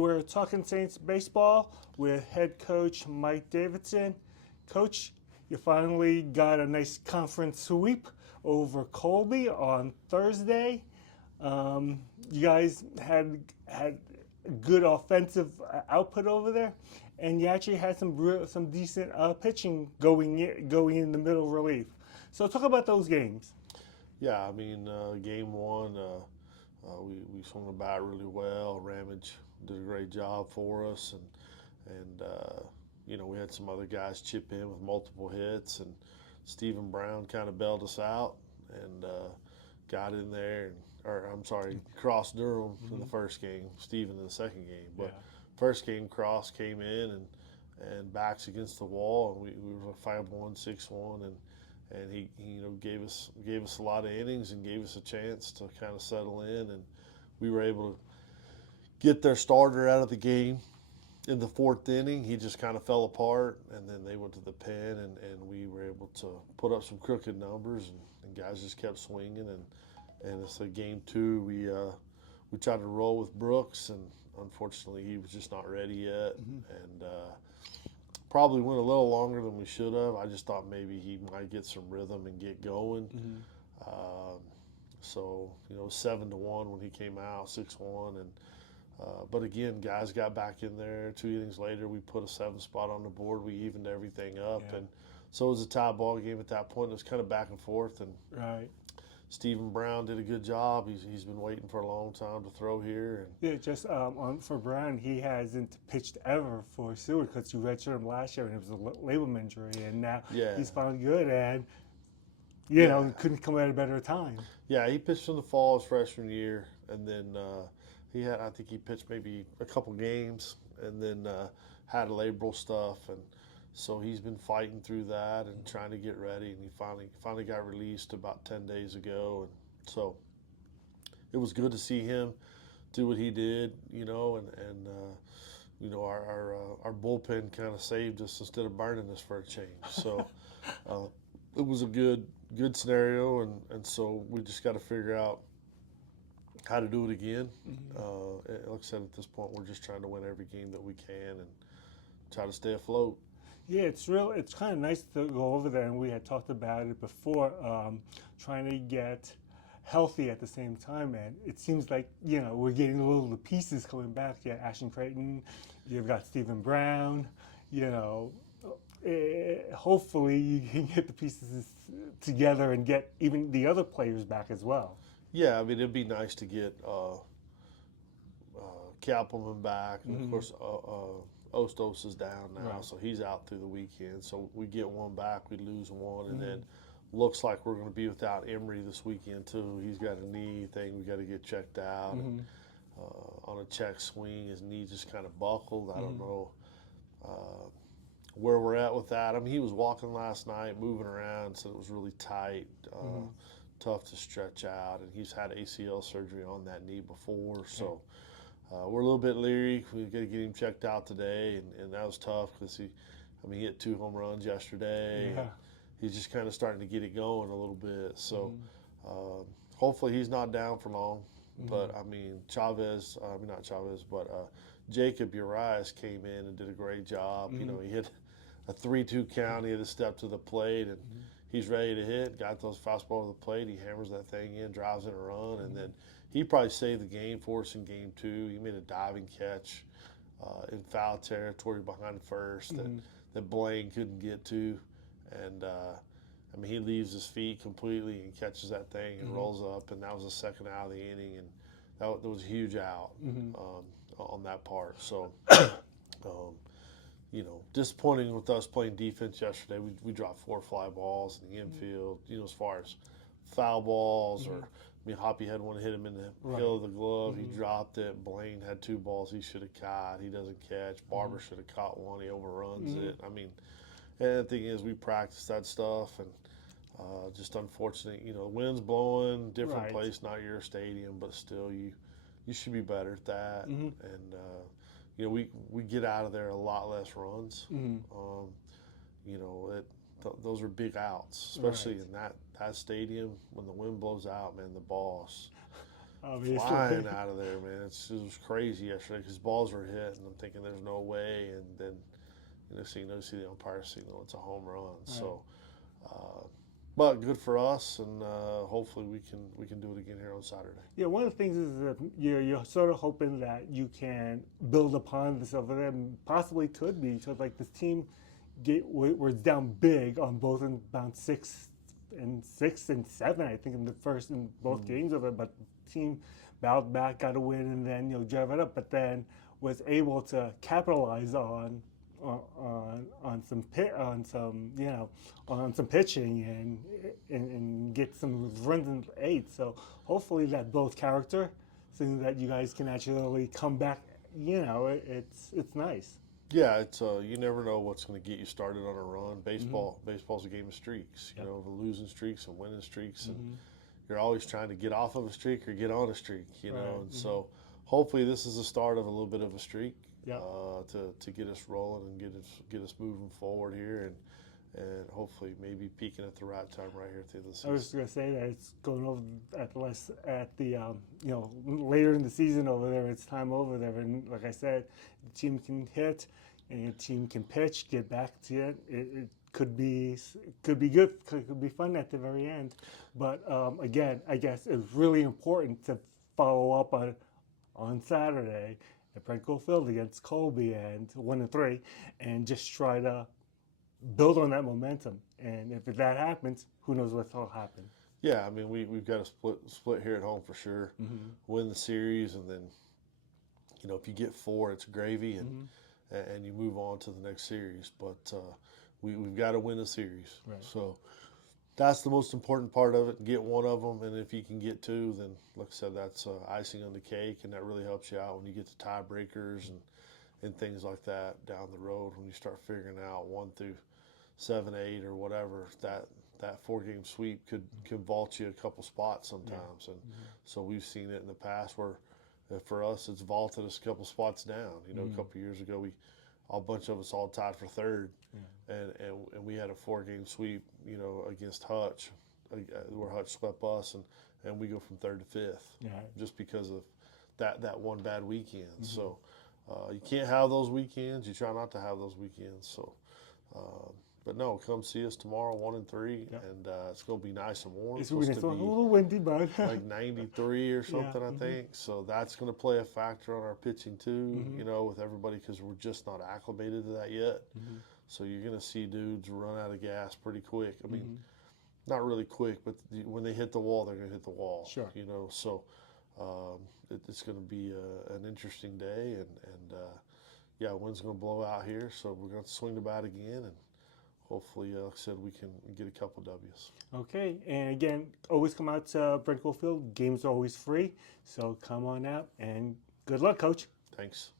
We're talking Saints baseball with head coach Mike Davidson. Coach, you finally got a nice conference sweep over Colby on Thursday. You guys had good offensive output over there, and you actually had some decent pitching going in the middle relief. So talk about those games. Yeah, I mean, game one, we swung the bat really well. Ramage did a great job for us, and we had some other guys chip in with multiple hits, and Stephen Brown kind of bailed us out and got in there, or I'm sorry, Cross Durham in the first game, Stephen in the second game, but Yeah. first game Cross came in and backs against the wall, and we were 5-1, 6-1, and he gave us a lot of innings and gave us a chance to kind of settle in, and we were able to get their starter out of the game in the fourth inning. He just kind of fell apart, and then they went to the pen, and we were able to put up some crooked numbers, and guys just kept swinging, and it's game two. We tried to roll with Brooks, and unfortunately he was just not ready yet, and probably went a little longer than we should have. I just thought maybe he might get some rhythm and get going. So 7-1 when he came out, 6-1, and but again, guys got back in there. 2 innings later, we put a 7 spot on the board. We evened everything up, Yeah. and so it was a tie ball game at that point. It was kind of back and forth, and Right. Stephen Brown did a good job. He's been waiting for a long time to throw here, Yeah, just for Brown, he hasn't pitched ever for Seward because you redshirted him last year and it was a labrum injury, and now Yeah. he's finally good and couldn't come at a better time. yeah, he pitched in the fall his freshman year, and then I think he pitched maybe a couple games, and then had labral stuff, and so he's been fighting through that and trying to get ready, and he finally got released about 10 days ago, and so it was good to see him do what he did, our bullpen kind of saved us instead of burning us for a change. So it was a good scenario, and so we just got to figure out how to do it again. Like I said, at this point, we're just trying to win every game that we can and try to stay afloat. Yeah, it's kind of nice to go over there, and we had talked about it before, trying to get healthy at the same time, and it seems like we're getting a little the pieces coming back. Yeah, Ashton Creighton, you've got Stephen Brown, hopefully you can get the pieces together and get even the other players back as well. Yeah, I mean, it'd be nice to get Kappelman back, and of course Ostos is down now, Right. so he's out through the weekend. So we get one back, we lose one, and then looks like we're going to be without Emery this weekend too. He's got a knee thing we got to get checked out. And, on a check swing, his knee just kind of buckled. I don't know where we're at with that. I mean, he was walking last night, moving around, so it was really tight, tough to stretch out, and he's had ACL surgery on that knee before, so we're a little bit leery. We got to get him checked out today, and that was tough because he hit 2 home runs yesterday. Yeah. He's just kind of starting to get it going a little bit. So hopefully he's not down for long. But I mean, not Chavez, but Jacob Urias came in and did a great job. He hit a 3-2 count. He had to step to the plate, and he's ready to hit. Got those fastball to the plate. He hammers that thing in, drives in a run, and then he probably saved the game for us in game 2. He made a diving catch in foul territory behind first that Blaine couldn't get to, and he leaves his feet completely and catches that thing and rolls up, and that was the second out of the inning, and that was a huge out on that part. So, disappointing with us playing defense yesterday. We dropped 4 fly balls in the infield. As far as foul balls or. Hoppy had one hit him in the heel of the glove. He dropped it. Blaine had 2 balls he should have caught. He doesn't catch. Barber should have caught one. He overruns it. And the thing is, we practice that stuff, and just unfortunate. The wind's blowing, different Right. place, not your stadium, but still, you should be better at that. And we get out of there a lot less runs. Those are big outs, especially Right. in that stadium when the wind blows out. Man, the balls obviously. flying out of there, man. It was crazy yesterday because balls were hit, and I'm thinking there's no way, and then see the umpire signal, it's a home run. Right. So, but good for us, and hopefully we can do it again here on Saturday. Yeah, one of the things is that you're sort of hoping that you can build upon this over there, and possibly could be. So like this team was down big on both in bound 6 and 7, I think, in the first in both games of it. But the team bowed back, got a win, and then drove it up. But then was able to capitalize on some pitching and get some runs in the 8th. So hopefully that builds character, so that you guys can actually come back. It's nice. Yeah, it's you never know what's going to get you started on a run. Baseball's a game of streaks. You know, losing streaks and winning streaks, and you're always trying to get off of a streak or get on a streak. You know, and so hopefully this is the start of a little bit of a streak. To get us rolling and get us moving forward here, and hopefully maybe peaking at the right time right here at the end of the season. I was going to say that it's going over at the later in the season over there. It's time over there, and like I said, the team can hit and the team can pitch, get back to it. It could be good, could be fun at the very end. But again, I guess it's really important to follow up on Saturday at Brentco Field against Colby and 1-3, and just try to build on that momentum. And if that happens, who knows what'll happen? Yeah, I mean we've got to split here at home for sure. Win the series, and then if you get 4, it's gravy, and you move on to the next series. But we've got to win the series. Right. So that's the most important part of it. Get 1 of them, and if you can get 2, then like I said, that's icing on the cake, and that really helps you out when you get to tiebreakers and things like that down the road. When you start figuring out 1 through 7, 8, or whatever, that 4-game sweep could vault you a couple spots sometimes. And so we've seen it in the past where for us it's vaulted us a couple spots down. A couple years ago a bunch of us all tied for 3rd, and we had a 4-game sweep, against Hutch, where Hutch swept us, and we go from 3rd to 5th, just because of that one bad weekend. So you can't have those weekends. You try not to have those weekends. So, but no, come see us tomorrow, 1-3, and it's going to be nice and warm. It's supposed to be a little windy, but like 93 or something, I think. So that's going to play a factor on our pitching too, with everybody, because we're just not acclimated to that yet. So you're going to see dudes run out of gas pretty quick. I mean, not really quick, but when they hit the wall, they're going to hit the wall. Sure. So it's going to be an interesting day, and wind's going to blow out here, so we're going to swing the bat again, and hopefully, like I said, we can get a couple W's. Okay, and again, always come out to Brentco Field. Games are always free, so come on out, and good luck, Coach. Thanks.